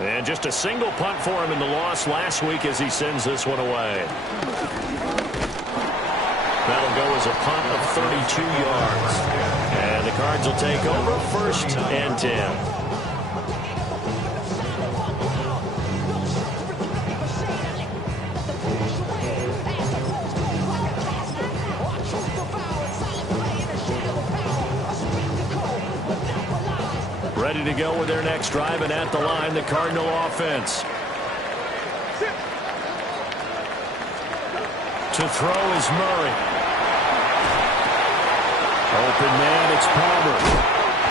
And just a single punt for him in the loss last week as he sends this one away. That'll go as a punt of 32 yards. And the Cards will take over 1st and 10. Ready to go with their next drive, and at the line, the Cardinal offense. To throw is Murray. Open man, it's Palmer.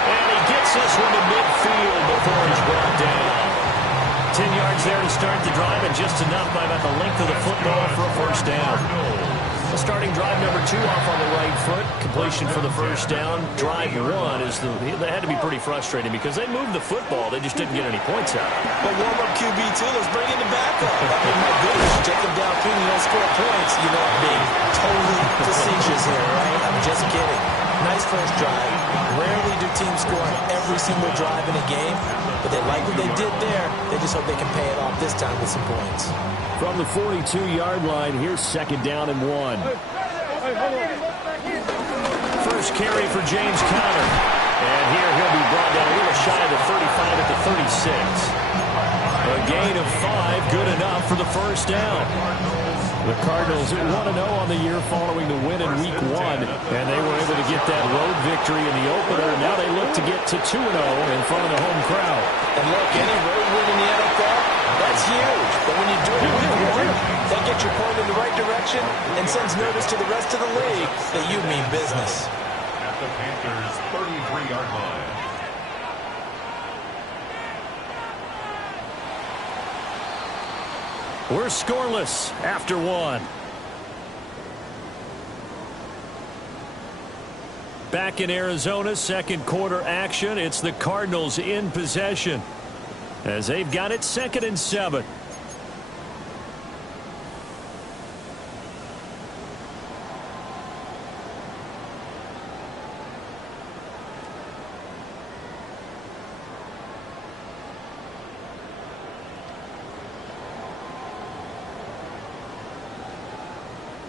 And he gets this one to midfield before he's brought down. 10 yards there to start the drive, and just enough by about the length of the football for a first down. Starting drive number 2 off on the right foot. Completion for the first down. Drive 1 is they had to be pretty frustrating because they moved the football. They just didn't get any points out. But warm-up QB2, let's bring in the backup. I mean, my goodness, you take them downfield and you don't score points. You know I'm being totally facetious here, right? I'm just kidding. Nice first drive. Rarely do teams score on every single drive in a game, but they like what they did there. They just hope they can pay it off this time with some points. From the 42-yard line, here's 2nd down and 1. First carry for James Conner. And here he'll be brought down a little shy of the 35 at the 36. A gain of 5, good enough for the first down. The Cardinals 1-0 on the year following the win in Week 1, and they were able to get that road victory in the opener. Now they look to get to 2-0 in front of the home crowd. And look, any road win in the NFL, that's huge. But when you do it Week 1, that gets your point in the right direction and sends notice to the rest of the league that you mean business. At the Panthers' 33-yard line. We're scoreless after 1. Back in Arizona, second quarter action. It's the Cardinals in possession as they've got it 2nd and 7.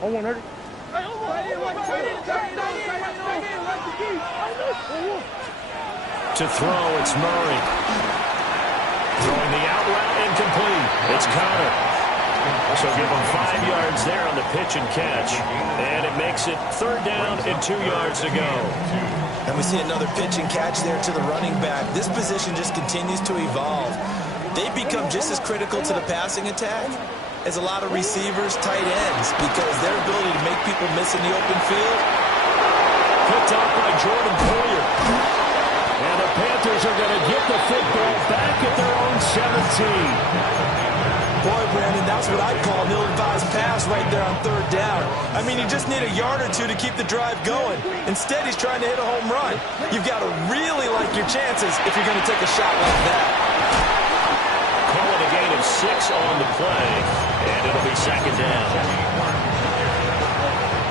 On 100. To throw, it's Murray. Throwing the out route, incomplete. It's Conner. So give him 5 yards there on the pitch and catch. And it makes it 3rd down and 2 yards to go. And we see another pitch and catch there to the running back. This position just continues to evolve. They become just as critical to the passing attack as a lot of receivers, tight ends, because their ability to make people miss in the open field. Picked off by Jordan Poyer. And the Panthers are going to get the football back at their own 17. Boy, Brandon, that's what I'd call an ill-advised pass right there on 3rd down. I mean, you just need a yard or 2 to keep the drive going. Instead, he's trying to hit a home run. You've got to really like your chances if you're going to take a shot like that. Calling a gain of 6 on the play, and it'll be 2nd down.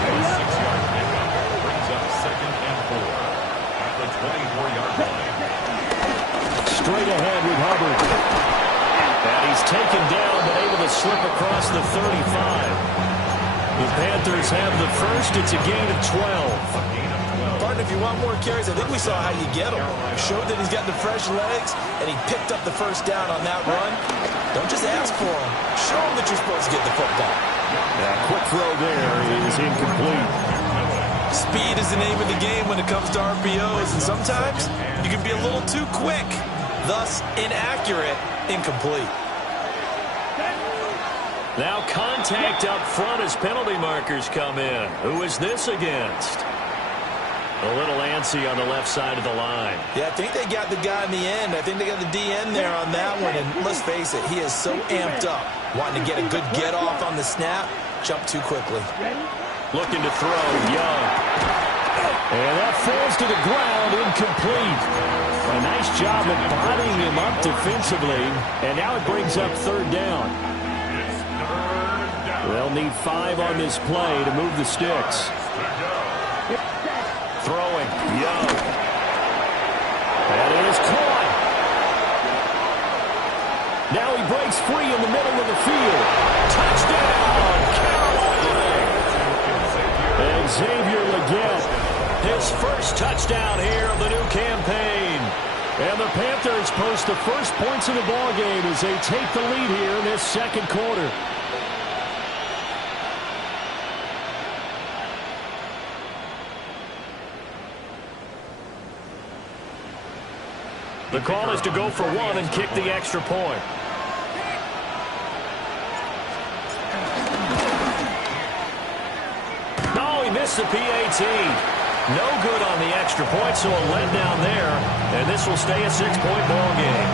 A 6-yard pickup brings up 2nd and 4 at the 24-yard line. Straight ahead with Hubbard. And he's taken down, but able to slip across the 35. The Panthers have the first. It's a gain of 12. Barton, if you want more carries, I think we saw how you get him. Showed that he's got the fresh legs, and he picked up the first down on that run. Don't just ask for him. Show him that you're supposed to get the football. Quick throw there is incomplete. Speed is the name of the game when it comes to RPOs, and sometimes you can be a little too quick, thus inaccurate, incomplete. Now contact up front as penalty markers come in. Who is this against? A little antsy on the left side of the line. Yeah, I think they got the guy in the end. I think they got the DN there on that one. And let's face it, he is so amped up, wanting to get a good get off on the snap, jump too quickly. Looking to throw, Young. And that falls to the ground, incomplete. A nice job of bodying him up defensively. And now it brings up 3rd down. They'll need 5 on this play to move the sticks. Throwing, Young. And it is caught. Now he breaks free in the middle of the field. Touchdown, Carolina! And Xavier Legette, his first touchdown here of the new campaign. And the Panthers post the first points of the ballgame as they take the lead here in this second quarter. The call is to go for one and kick the extra point. No, he missed the PAT. No good on the extra point, so a letdown there. And this will stay a 6-point ball game.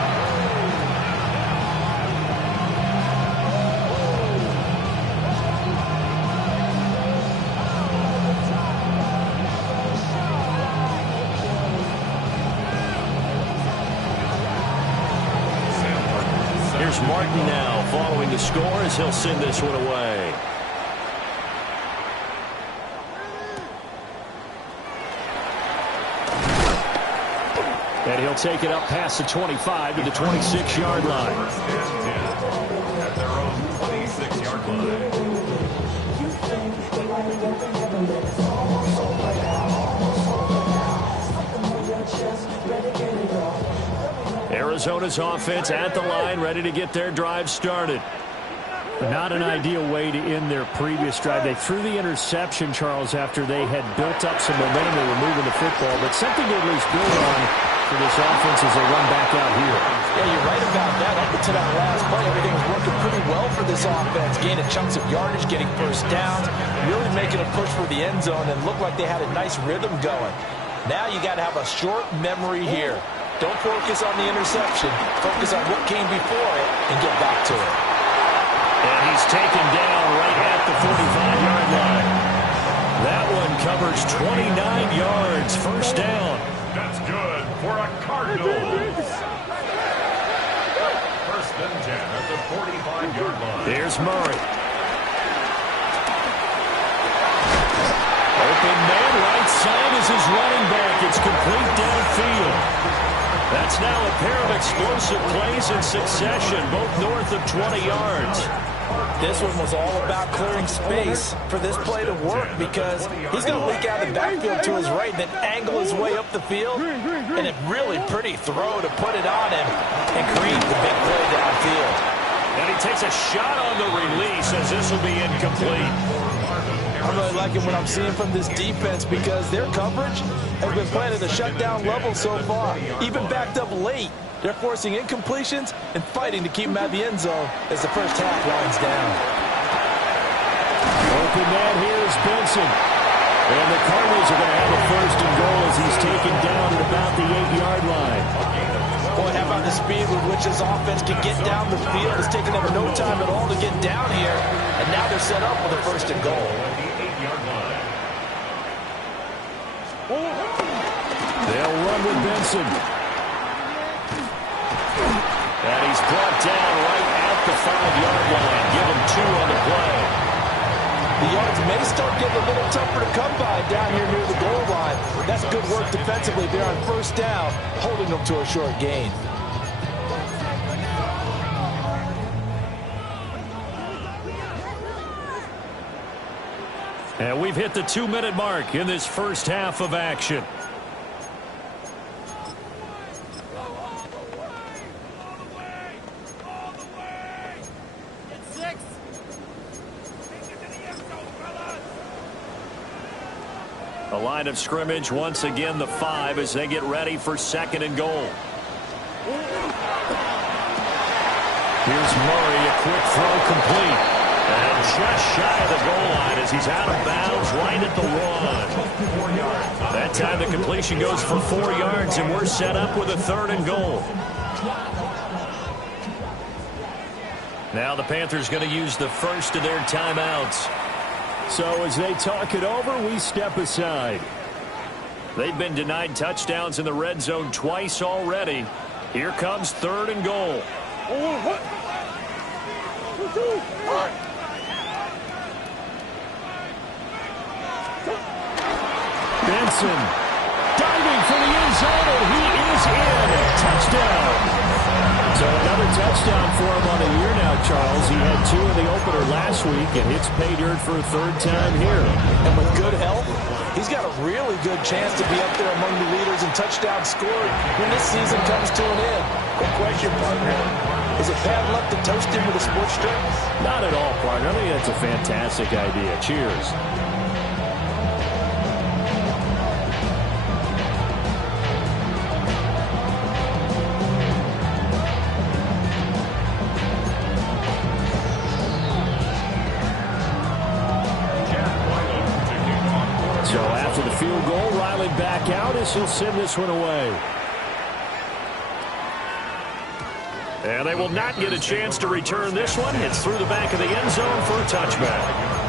Here's Martin now following the score as he'll send this one away. And he'll take it up past the 25 to the 26-yard line. At their own 26-yard line. Arizona's offense at the line, ready to get their drive started. Not an ideal way to end their previous drive. They threw the interception, Charles, after they had built up some momentum and were moving the football, but something to at least build on for this offense as they run back out here. Yeah, you're right about that. Up until that last play, everything was working pretty well for this offense. Gaining chunks of yardage, getting first downs, really making a push for the end zone, and looked like they had a nice rhythm going. Now you got to have a short memory here. Don't focus on the interception. Focus on what came before it and get back to it. And he's taken down right at the 45-yard line. That one covers 29 yards. First down. That's good for a Cardinals. First and 10 at the 45-yard line. Here's Murray. Open man, right side is his running back. It's complete downfield. That's now a pair of explosive plays in succession, both north of 20 yards. This one was all about clearing space for this play to work because he's going to leak out of the backfield to his right and then angle his way up the field. And a really pretty throw to put it on him and create the big play downfield. And he takes a shot on the release as this will be incomplete. I'm really liking what I'm seeing from this defense because their coverage has been playing at a shutdown level so far. Even backed up late, they're forcing incompletions and fighting to keep them out of the end zone as the first half winds down. Open man here is Benson. And the Cardinals are going to have a first and goal as he's taken down at about the 8-yard line. Boy, how about the speed with which this offense can get down the field? It's taken them no time at all to get down here. And now they're set up with a first and goal. They'll run with Benson. And he's brought down right at the 5-yard line. Give him 2 on the play. The yards may start getting a little tougher to come by down here near the goal line. That's good work defensively there on first down, holding them to a short gain. And we've hit the 2-minute mark in this first half of action. The line of scrimmage, once again, the 5 as they get ready for second and goal. Here's Murray, a quick throw complete. And just shy of the goal line as he's out of bounds right at the 1. That time the completion goes for 4 yards, and we're set up with a third and goal. Now the Panthers going to use the first of their timeouts. So as they talk it over, we step aside. They've been denied touchdowns in the red zone twice already. Here comes third and goal. Benson diving for the end zone, and he is in. Touchdown. So another touchdown for him on the year now, Charles. He had 2 in the opener last week, and it's pay dirt for a 3rd time here. And with good health, he's got a really good chance to be up there among the leaders in touchdowns scored when this season comes to an end. Quick question, partner. Is it bad luck to toast him with a sports drink? Not at all, partner. I think that's a fantastic idea. Cheers. So after the field goal, Riley back out as he'll send this one away. And they will not get a chance to return this one. It's through the back of the end zone for a touchback.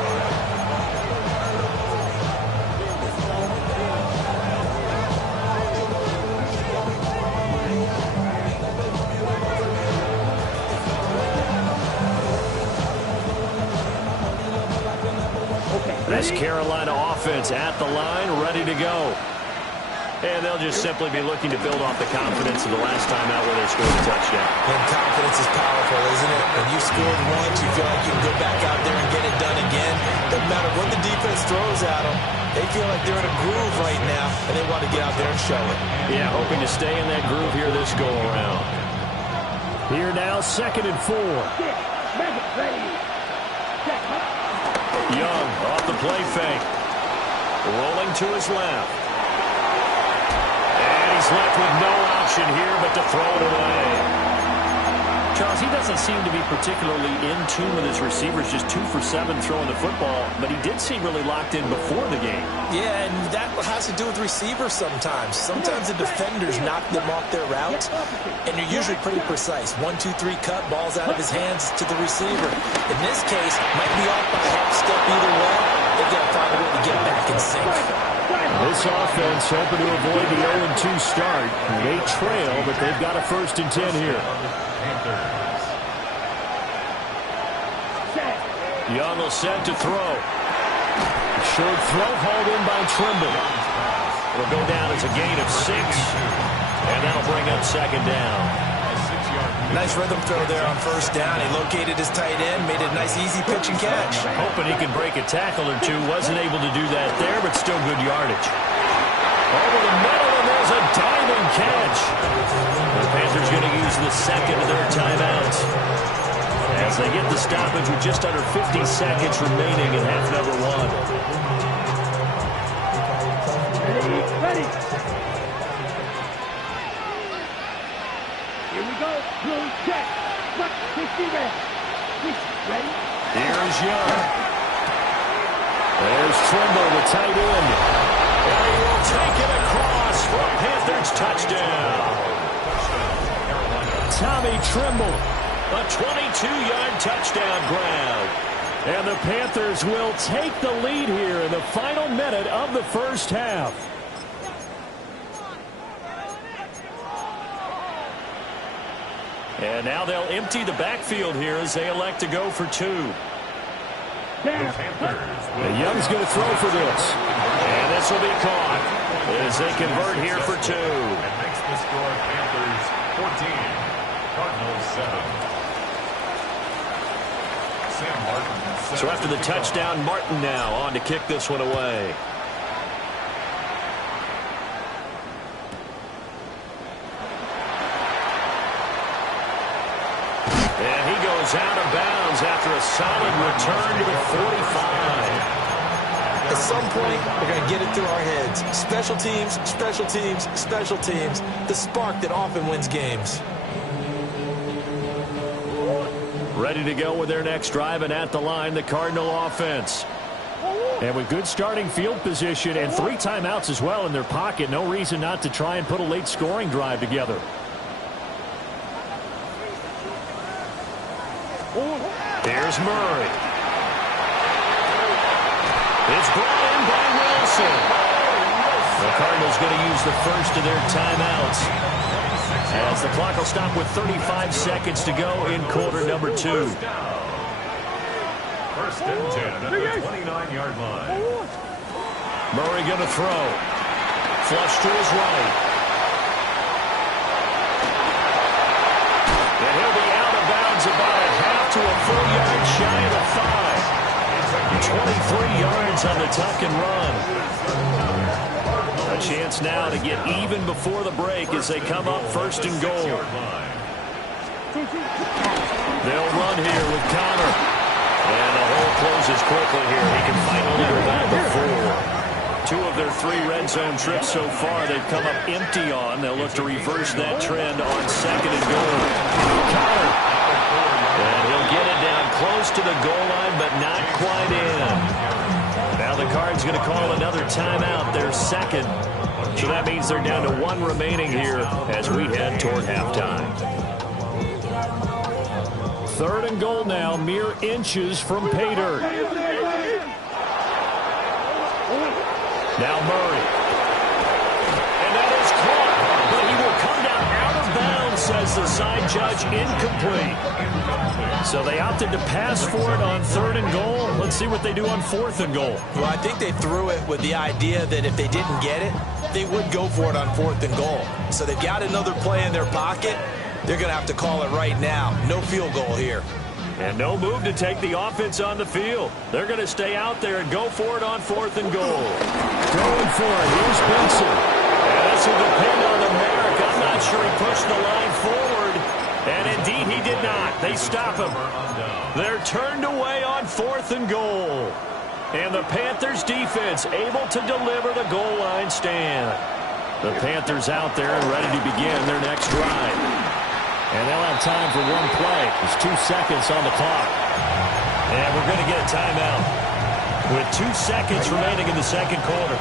This Carolina offense at the line, ready to go. And they'll just simply be looking to build off the confidence of the last time out where they scored a touchdown. And confidence is powerful, isn't it? When you scored once, you feel like you can go back out there and get it done again. Doesn't matter what the defense throws at them. They feel like they're in a groove right now, and they want to get out there and show it. Yeah, hoping to stay in that groove here this go-around. Here now, 2nd and 4. Young off the play fake. Rolling to his left. And he's left with no option here but to throw it away. Charles, he doesn't seem to be particularly in tune with his receivers, just 2 for 7 throwing the football, but he did seem really locked in before the game. Yeah, and that has to do with receivers sometimes. Sometimes the defenders knock them off their routes, and you're usually pretty precise. 1, 2, 3 cut, ball's out of his hands to the receiver. In this case, might be off by a half step either way. They've got to find a way to get back in sync. This offense hoping to avoid the 0-2 start. They trail, but they've got a 1st and 10 here. Young will set to throw. Short throw hauled in by Trimble. It'll go down as a gain of 6, and that'll bring up 2nd down. Nice rhythm throw there on 1st down. He located his tight end, made a nice easy pitch and catch. Hoping he can break a tackle or two. Wasn't able to do that there, but still good yardage. Over the middle, and there's a diving catch. The Panthers going to use the 2nd of their timeouts as they get the stoppage with just under 50 seconds remaining in half number 1. Ready. Here we go. Blue check. What? 50 red. Ready? Here's Young. There's Trimble, the tight end. And he will take it across for a Panthers touchdown. Tommy Trimble, a 22-yard touchdown grab. And the Panthers will take the lead here in the final minute of the 1st half. And now they'll empty the backfield here as they elect to go for 2. The Young's going to throw for this. And this will be caught as they convert here for 2. And makes the score Panthers 14, Cardinals 7. Sam Martin. So after the touchdown, Martin now on to kick this one away. And he goes out of bounds after a solid return to the 45. At some point, we're going to get it through our heads. Special teams, special teams, special teams. The spark that often wins games. Ready to go with their next drive, and at the line, the Cardinal offense. And with good starting field position and 3 timeouts as well in their pocket, no reason not to try and put a late scoring drive together. Here's Murray. It's brought in by Wilson. The Cardinals going to use the 1st of their timeouts as the clock will stop with 35 seconds to go in quarter number 2. 1st and 10 at the 29-yard line. Murray going to throw. Flush to his right. And he'll be out 23 yards on the tuck and run. A chance now to get even before the break as they come up first and goal. They'll run here with Connor. And the hole closes quickly here. He can finally go back to 4. 2 of their 3 red zone trips so far they've come up empty on. They'll look to reverse that trend on second and goal. Connor. And he'll get it down close to the goal line, but not quite in. Now the Cards going to call another timeout, their second. So that means they're down to 1 remaining here as we head toward halftime. 3rd and goal now, mere inches from pay dirt. Now Murray. And that is caught, but he will come down out of bounds, says the side judge, incomplete. So they opted to pass for it on 3rd and goal. Let's see what they do on 4th and goal. Well, I think they threw it with the idea that if they didn't get it, they would go for it on 4th and goal. So they've got another play in their pocket. They're going to have to call it right now. No field goal here. And no move to take the offense on the field. They're going to stay out there and go for it on 4th and goal. Going for it. Here's Benson. And this will depend on the Merrick. I'm not sure he pushed the line forward. And indeed he did not. They stop him. They're turned away on 4th and goal. And the Panthers defense able to deliver the goal line stand. The Panthers out there and ready to begin their next drive. And they'll have time for 1 play. There's 2 seconds on the clock. And we're going to get a timeout with 2 seconds remaining in the second quarter.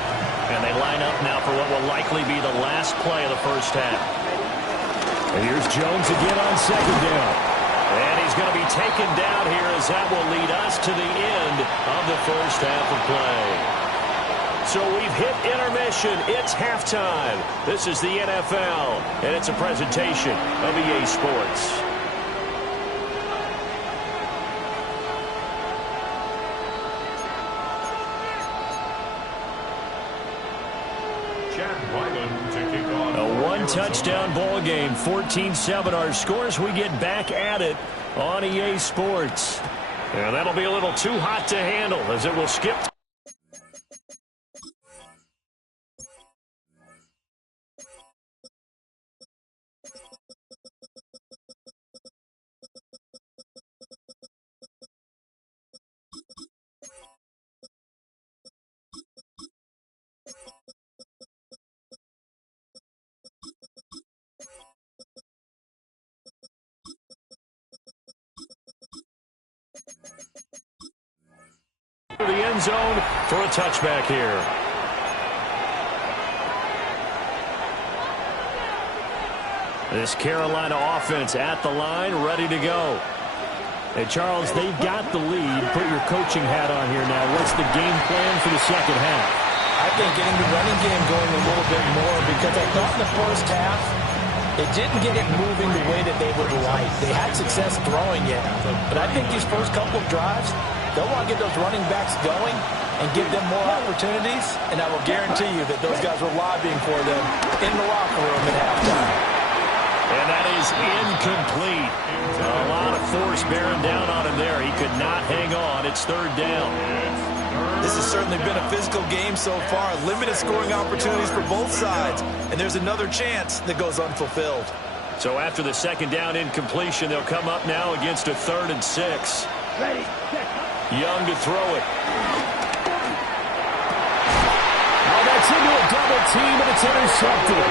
And they line up now for what will likely be the last play of the first half. And here's Jones again on second down. And he's going to be taken down here as that will lead us to the end of the first half of play. So we've hit intermission. It's halftime. This is the NFL, and it's a presentation of EA Sports. A 1-touchdown ball game, 14-7 our scores. We get back at it on EA Sports. And that'll be a little too hot to handle as it will skip. The end zone for a touchback here. This Carolina offense at the line, ready to go. Hey, Charles, they've got the lead. Put your coaching hat on here now. What's the game plan for the second half? I think getting the running game going a little bit more, because I thought in the first half they didn't get it moving the way that they would like. They had success throwing it, but I think these first couple of drives, they'll want to get those running backs going and give them more opportunities, and I will guarantee you that those guys were lobbying for them in the locker room at halftime. And that is incomplete. A lot of force bearing down on him there. He could not hang on. It's 3rd down. This has certainly been a physical game so far. Limited scoring opportunities for both sides, and there's another chance that goes unfulfilled. So after the second down incompletion, they'll come up now against a 3rd and 6. Young to throw it. Oh, that's into a double team, and it's intercepted.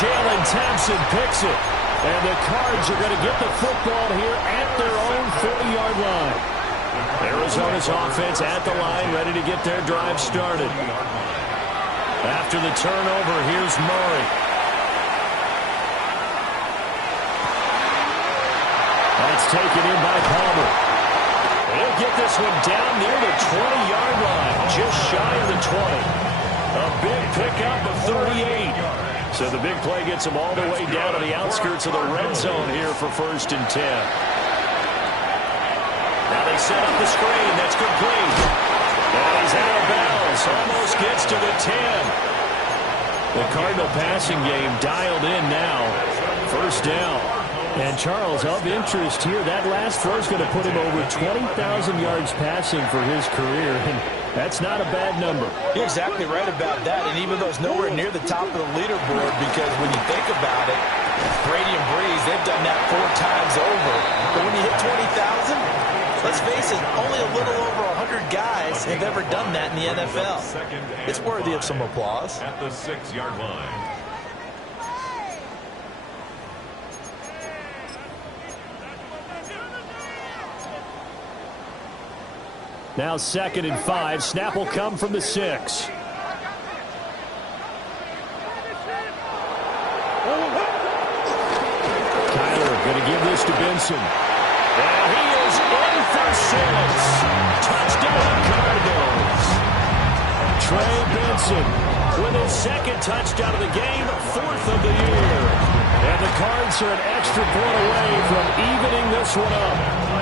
Jalen Thompson picks it. And the Cards are going to get the football here at their own 40-yard line. Arizona's offense at the line, ready to get their drive started. After the turnover, here's Murray. That's taken in by Palmer. He'll get this one down near the 20-yard line, just shy of the 20. A big pickup of 38. So the big play gets him all the way down to the outskirts of the red zone here for 1st and 10. Now they set up the screen. That's complete. And he's out of bounds. Almost gets to the 10. The Cardinal passing game dialed in now. 1st down. And Charles, of interest here, that last throw is going to put him over 20,000 yards passing for his career, and that's not a bad number. You're exactly right about that, and even though it's nowhere near the top of the leaderboard, because when you think about it, Brady and Breeze, they've done that 4 times over. But when you hit 20,000, let's face it, only a little over 100 guys have ever done that in the NFL. It's worthy of some applause. At the 6-yard line. Now 2nd and 5. Snap will come from the 6. Kyler going to give this to Benson. And he is in for 6. Touchdown Cardinals. Trey Benson with his 2nd touchdown of the game, 4th of the year. And the Cards are an extra point away from evening this one up.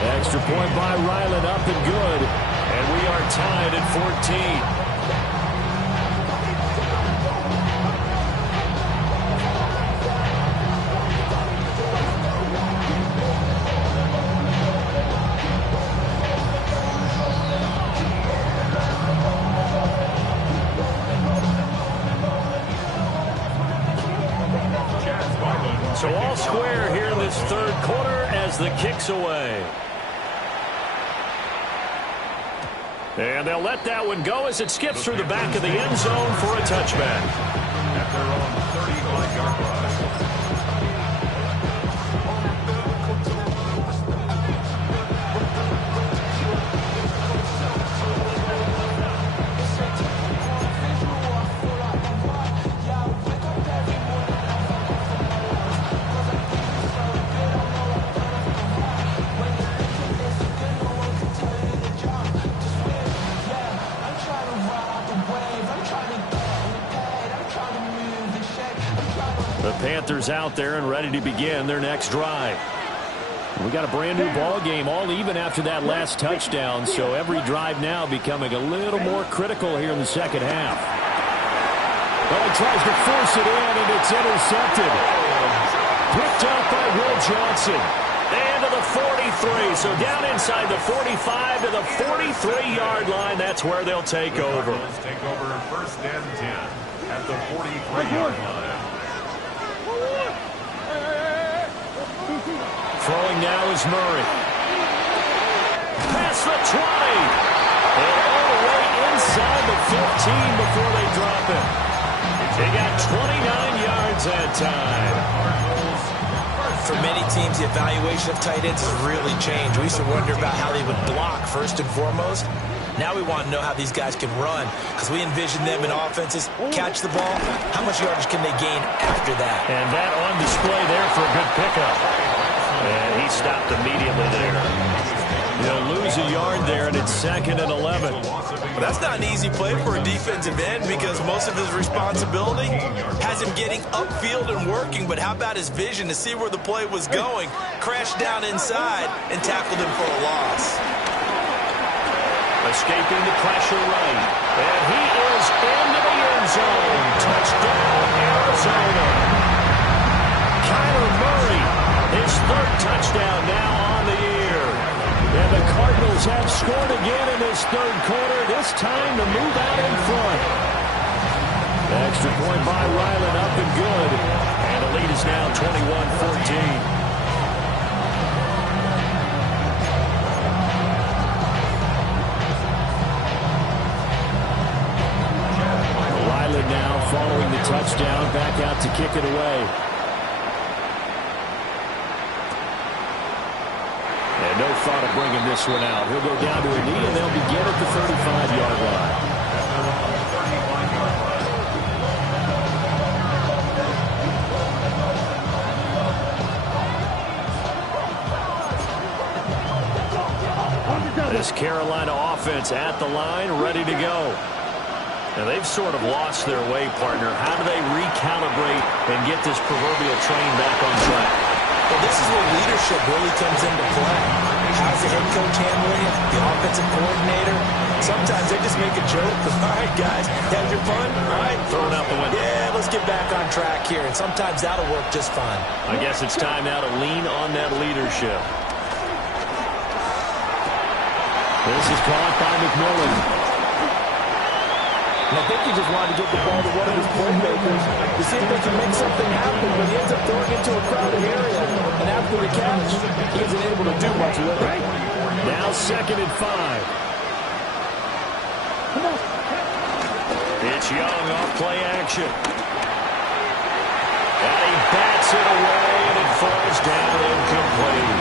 Extra point by Ryland, up and good. And we are tied at 14. So all square here in this 3rd quarter as the kick's away. And they'll let that one go as it skips through the back of the end zone for a touchback. At their own 35-yard line. The Panthers out there and ready to begin their next drive. We got a brand new ball game, all even after that last touchdown, so every drive now becoming a little more critical here in the 2nd half. Well, he tries to force it in, and it's intercepted. Picked up by Will Johnson. And to the 43, so down inside the 45 to the 43-yard line. That's where they'll take over. Take over 1st and 10 at the 43-yard line. Throwing now is Murray. Past the 20. And all the way inside the 15 before they drop it. They got 29 yards that time. For many teams, the evaluation of tight ends has really changed. We used to wonder about how they would block first and foremost. Now we want to know how these guys can run, because we envision them in offenses catch the ball. How much yardage can they gain after that? And that on display there for a good pickup. And he stopped immediately there. He'll lose a yard there, and it's 2nd and 11. Well, that's not an easy play for a defensive end, because most of his responsibility has him getting upfield and working. But how about his vision to see where the play was going, crashed down inside, and tackled him for a loss. Escaping the pressure right. And he is into the end zone. Touchdown, Arizona. Kyler Murray, his 3rd touchdown now on the year. And the Cardinals have scored again in this 3rd quarter, this time to move out in front. Extra point by Ryland, up and good. And the lead is now 21-14. Now following the touchdown, back out to kick it away. And no thought of bringing this one out. He'll go down to a knee, and they'll begin at the 35-yard line. This Carolina offense at the line, ready to go. Now, they've sort of lost their way, partner. How do they recalibrate and get this proverbial train back on track? Well, this is where leadership really comes into play. How's the head coach handling it? The offensive coordinator? Sometimes they just make a joke. All right, guys, had your fun? All right. Throwing out the window. Yeah, let's get back on track here. And sometimes that'll work just fine. I guess it's time now to lean on that leadership. This is caught by McMillan. And I think he just wanted to get the ball to one of his playmakers to see if they can make something happen, but he ends up throwing into a crowded area. And after the catch, he isn't able to do much with it. Now 2nd and 5. It's Young off play action. And he bats it away, and it falls down incomplete.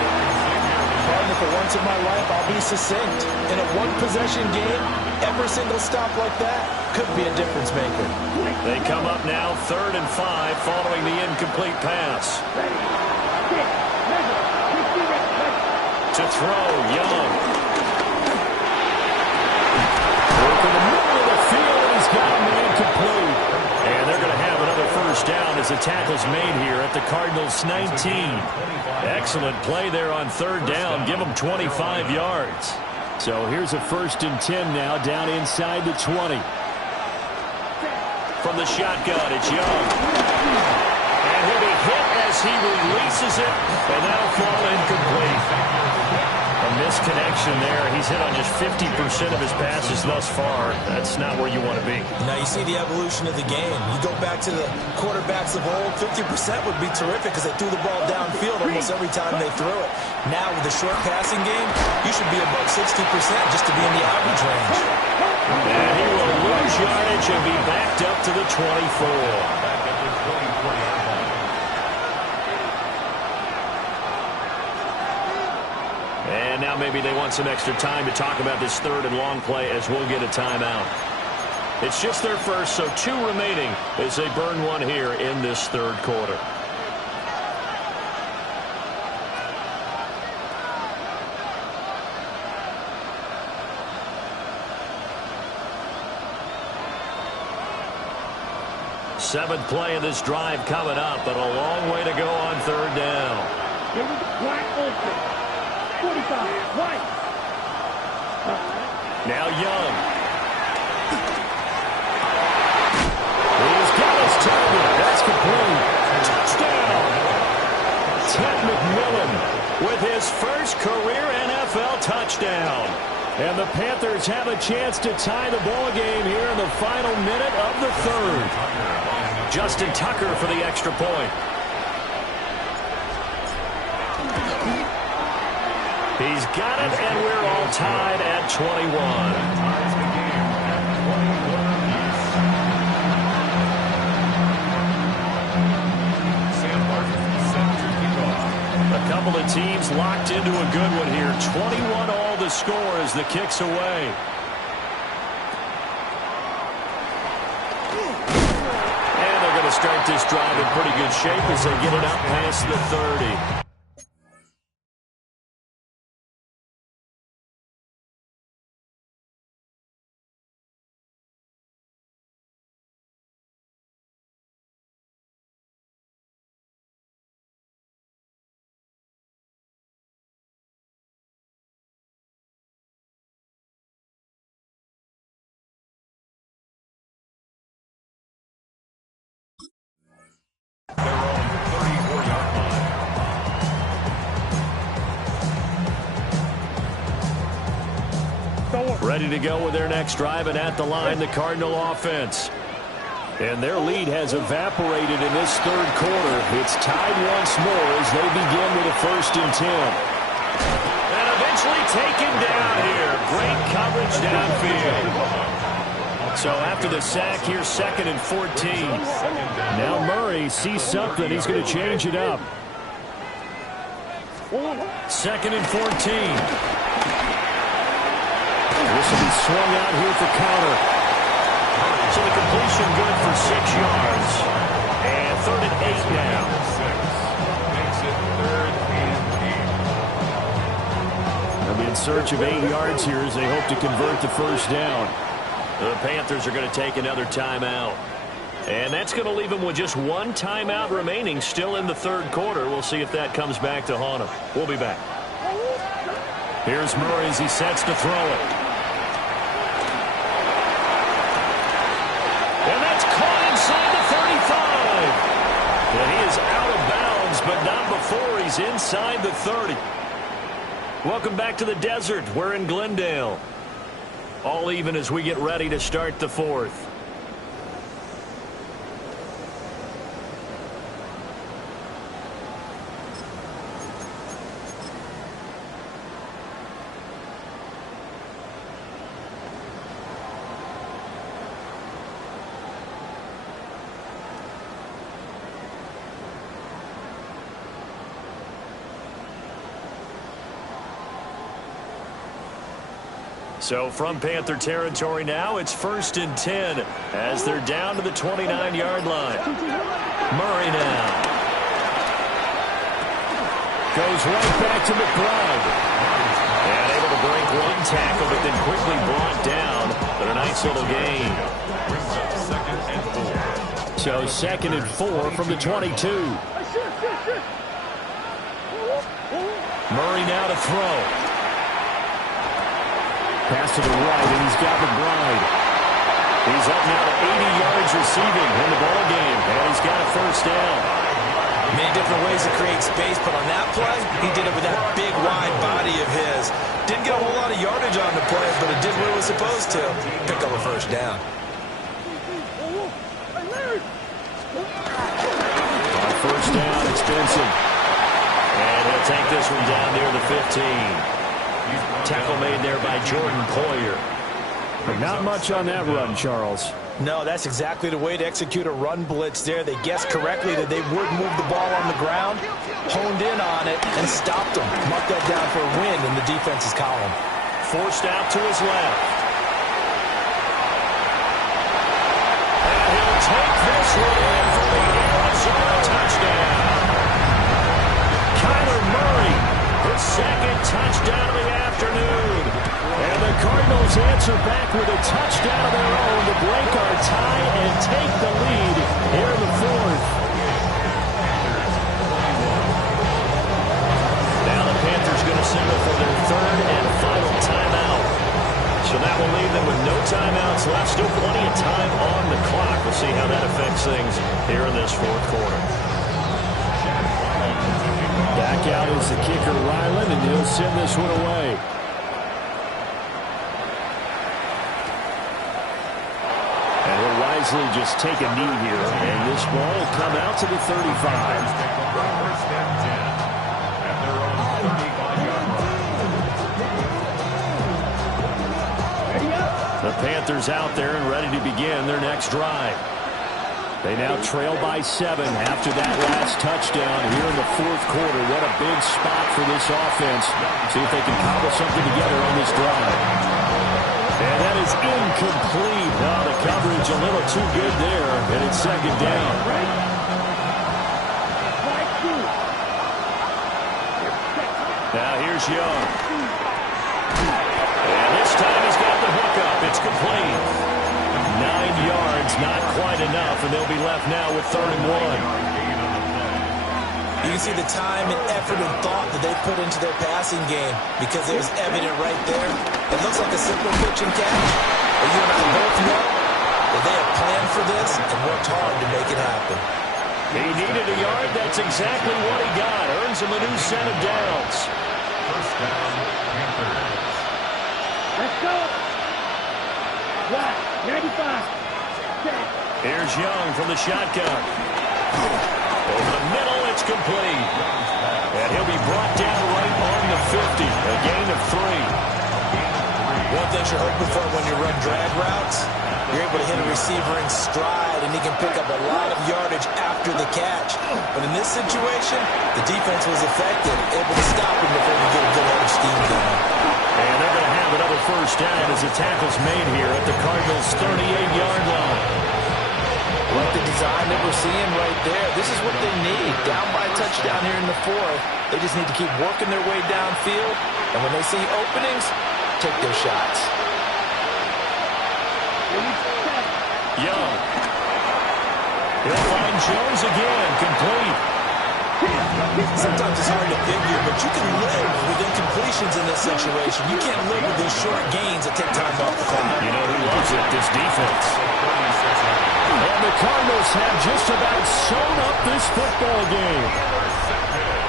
Partner, for once in my life, I'll be succinct. In a one-possession game, every single stop like that could be a difference maker. They come up now 3rd and 5 following the incomplete pass. To throw, Young. Working the middle of the field, and he's got him incomplete. And they're going to have another first down as the tackle's made here at the Cardinals' 19. Excellent play there on 3rd down. Give them 25 yards. So here's a 1st and 10 now down inside the 20. From the shotgun, it's Young. And he'll be hit as he releases it, and that'll fall incomplete. A misconnection there. He's hit on just 50% of his passes thus far. That's not where you want to be. Now you see the evolution of the game. You go back to the quarterbacks of old, 50% would be terrific because they threw the ball downfield almost every time they threw it. Now with the short passing game, you should be above 60% just to be in the average range. And he will lose yardage and be backed up to the 24. And now maybe they want some extra time to talk about this 3rd and long play as we'll get a timeout. It's just their first, so 2 remaining as they burn one here in this 3rd quarter. Seventh play of this drive coming up, but a long way to go on 3rd down. Now Young. He's got his target. That's complete. Touchdown. Ted McMillan with his first career NFL touchdown. And the Panthers have a chance to tie the ball game here in the final minute of the 3rd. Justin Tucker for the extra point. He's got it, and we're all tied at 21. A couple of teams locked into a good one here. 21 all the score as the kick's away. And they're going to start this drive in pretty good shape as they get it up past the 30. Ready to go with their next drive, and at the line, the Cardinal offense. And their lead has evaporated in this 3rd quarter. It's tied once more as they begin with a 1st and 10. And eventually taken down here. Great coverage downfield. So after the sack, here's 2nd and 14. Now Murray sees something. He's going to change it up. 2nd and 14. This will be swung out here for counter. So the completion good for 6 yards. And 3rd and 8 now. Makes it 3rd and 8. They'll be in search of 8 yards here as they hope to convert the first down. The Panthers are going to take another timeout. And that's going to leave them with just 1 timeout remaining still in the 3rd quarter. We'll see if that comes back to haunt them. We'll be back. Here's Murray as he sets to throw it. And that's caught inside the 35. And he is out of bounds, but not before he's inside the 30. Welcome back to the desert. We're in Glendale. All even as we get ready to start the fourth. So from Panther territory now, it's 1st and 10 as they're down to the 29-yard line. Murray now. Goes right back to McBride. And able to break one tackle, but then quickly brought down. But a nice little gain. So 2nd and 4 from the 22. Murray now to throw. Pass to the right, and he's got McBride. He's up now to 80 yards receiving in the ball game, and he's got a first down. Many different ways to create space, but on that play, he did it with that big, wide body of his. Didn't get a whole lot of yardage on the play, but it did what it was supposed to. Pick up a first down. On first down, it's Benson. And he'll take this one down near the 15. Tackle made there by Jordan Poyer. But not much on that run, Charles. No, that's exactly the way to execute a run blitz there. They guessed correctly that they would move the ball on the ground, honed in on it, and stopped them. Mark that down for a win in the defense's column. Forced out to his left. And he'll take this one in for the Arizona touchdown. Kyler Murray, his 2nd touchdown of the afternoon. And the Cardinals answer back with a touchdown of their own to break our tie and take the lead here in the 4th. Now the Panthers going to signal for their 3rd and final timeout. So that will leave them with no timeouts left. Still plenty of time on the clock. We'll see how that affects things here in this 4th quarter. Back out is the kicker, Ryland, and he'll send this one away. And he'll wisely just take a knee here, and this ball will come out to the 35. The Panthers out there and ready to begin their next drive. They now trail by 7 after that last touchdown here in the 4th quarter. What a big spot for this offense. See if they can cobble something together on this drive. And that is incomplete. Oh, the coverage a little too good there, and it's 2nd down. Now here's Young. And this time he's got the hook up. It's complete. 9 yards, not quite enough, and they'll be left now with 3rd and 1. You can see the time and effort and thought that they put into their passing game because it was evident right there. It looks like a simple pitch and catch, but you and I both know that they have planned for this and worked hard to make it happen. He needed a yard. That's exactly what he got. Earns him a new set of downs. First down, Panthers. Let's go. Right, 95. Here's Young from the shotgun. Over the middle, it's complete. And he'll be brought down right on the 50. A gain of 3. One thing you're hoping for when you run drag routes, you're able to hit a receiver in stride, and he can pick up a lot of yardage after the catch. But in this situation, the defense was effective, able to stop him before he get a good head of steam going. And they're going to have another first down as the tackle's made here at the Cardinals' 38-yard line. Like the design that we're seeing right there, this is what they need. Down by a touchdown here in the 4th, they just need to keep working their way downfield. And when they see openings, take their shots. Young. He'll find Jones again, complete. Sometimes it's hard to figure, but you can live with incompletions in this situation. You can't live with those short gains that take time off the clock. You know who loves it? This defense. And the Cardinals have just about sewn up this football game.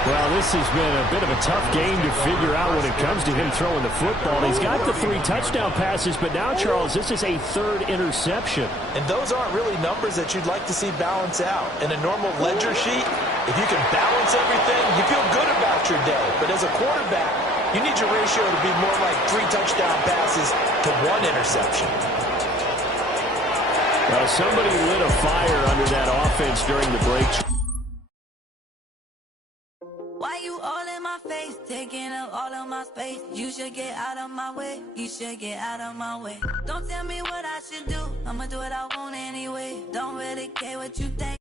Well, this has been a bit of a tough game to figure out when it comes to him throwing the football. He's got the 3 touchdown passes, but now, Charles, this is a 3rd interception. And those aren't really numbers that you'd like to see balance out. In a normal ledger sheet, if you can balance everything, you feel good about your day. But as a quarterback, you need your ratio to be more like 3 touchdown passes to 1 interception. Well, somebody lit a fire under that offense during the break. Why you all in my face, taking up all of my space? You should get out of my way, you should get out of my way. Don't tell me what I should do, I'ma do what I want anyway. Don't really care what you think.